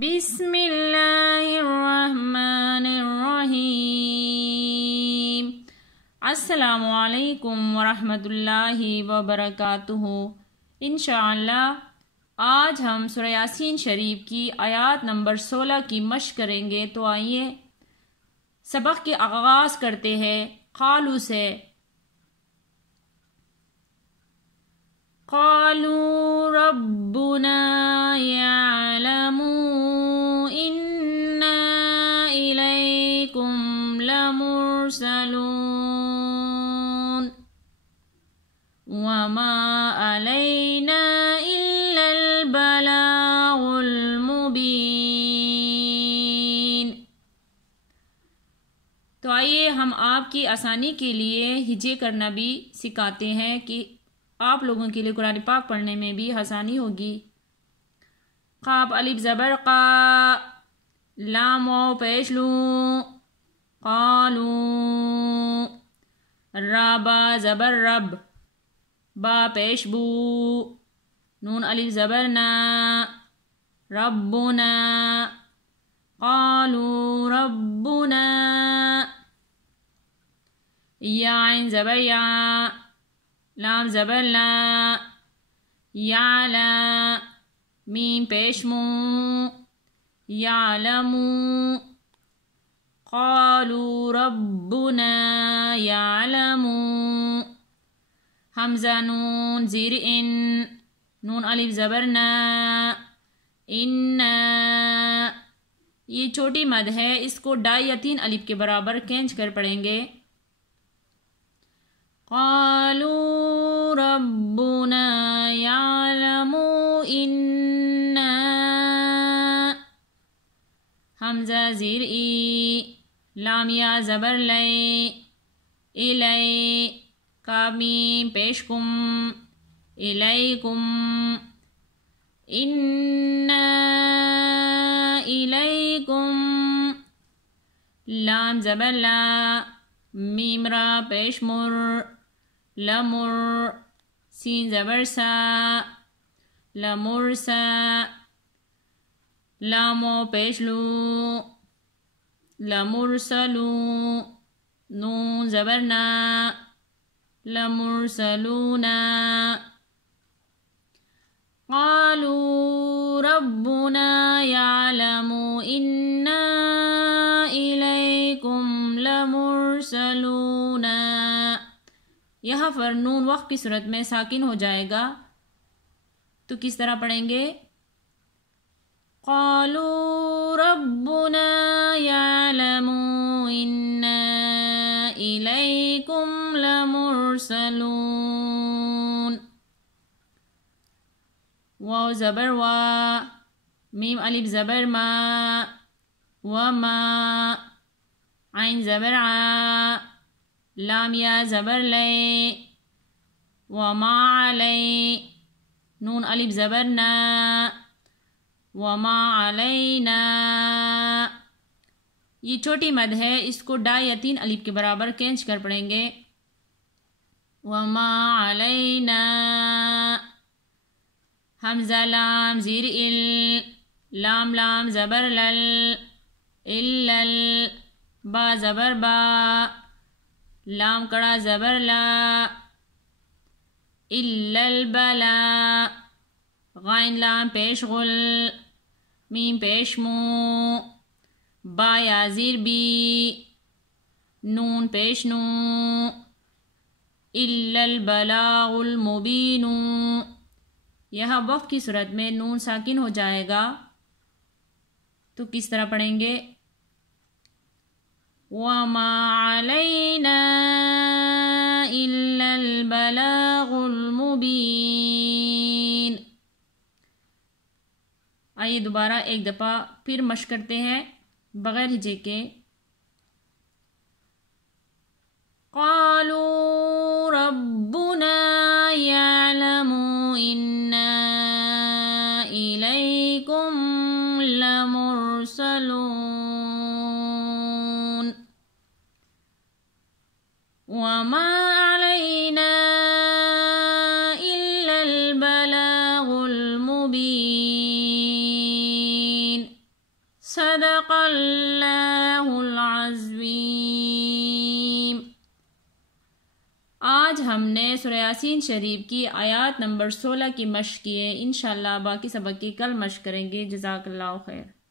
بسم اللہ الرحمن الرحیم۔ السلام علیکم ورحمۃ اللہ وبرکاتہ۔ انشاءاللہ آج ہم سورہ یاسین شریف کی آیات نمبر 16 کی مشق کریں گے، تو آئیے سبق کے آغاز کرتے ہیں قالوا سے۔ قالوا ربنا يعلم إنا إليكم لمرسلون وما علينا إلا البلاغ المبين۔ تو آئیے ہم آپ کی آسانی کے لیے ہجے کرنا بھی سکھاتے ہیں کہ آپ لوگوں کے لیے قرآن پاک پڑھنے میں بھی آسانی ہوگی۔ قاف الف زبر قا، لام واو پیش لو، قالوا، را با زبر رب، با پیش بو، نون الف زبر نا، ربنا، قالوا ربنا، یا عین زبر یا، لام زبر لا، یعلا، میم پیش مو، یعلمو، قالوا ربنا یعلمو، حمزہ نون زیر ان، نون الف زبر نا، انا، یہ چھوٹی مد ہے، اس کو ڈائی یا 3 الف کے برابر کھینچ کر پڑھیں گے۔ قالوا ربنا يعلم إنا، حمزہ زیر ای، لام یا زبر لئی، الی، کامیم پیش کم، الیکم، انا الیکم، لام زبر لا، میم را پیش مر، لمر، سین زبر سا، لمرسا، لامو پیش لو، لمرسلو، نون زبر نا، لمرسلونا، قالوا ربنا يعلم إنا إليكم لمرسلون۔ یہاں پر نون وقف کی صورت میں ساکن ہو جائے گا، تو کس طرح پڑھیں گے؟ قالوا ربنا يعلم إنا إليكم لمرسلون، واو زبر وا، میم الف زبر ما، وما، عین زبر ع، لام یا زبر لے، وما علی، نون الف زبر نا، وما علینا، یہ چھوٹی مد ہے، اس کو ڈائی یا 3 الف کے برابر کھینچ کر پڑھیں گے۔ وما علینا، حمزہ لام زیر ال، لام لام زبر لل، الل، با زبر با، لام کڑا زبر لا، الا البلا، غین لام پیش غل، میم پیش مو، با یا زیر بی، نون پیش نو، الا البلاغ المبین، یہاں وقف کی صورت میں نون ساکن ہو جائے گا، تو کس طرح پڑھیں گے؟ وما علينا إلا البلاغ المبين۔ آئیے دوبارہ ایک دفعہ پھر مشق کرتے ہیں بغیر ہجے کے۔ قالوا ربنا يعلم إنا إليكم لمرسلون وما علينا إلا البلاغ المبين۔ صدق اللہ العظیم۔ آج ہم نے سورہ یاسین شریف کی آیات نمبر 16 کی مشق کی ہے۔ انشاءاللہ باقی سبق کی کل مشق کریں گے۔ جزاک اللہ خیر۔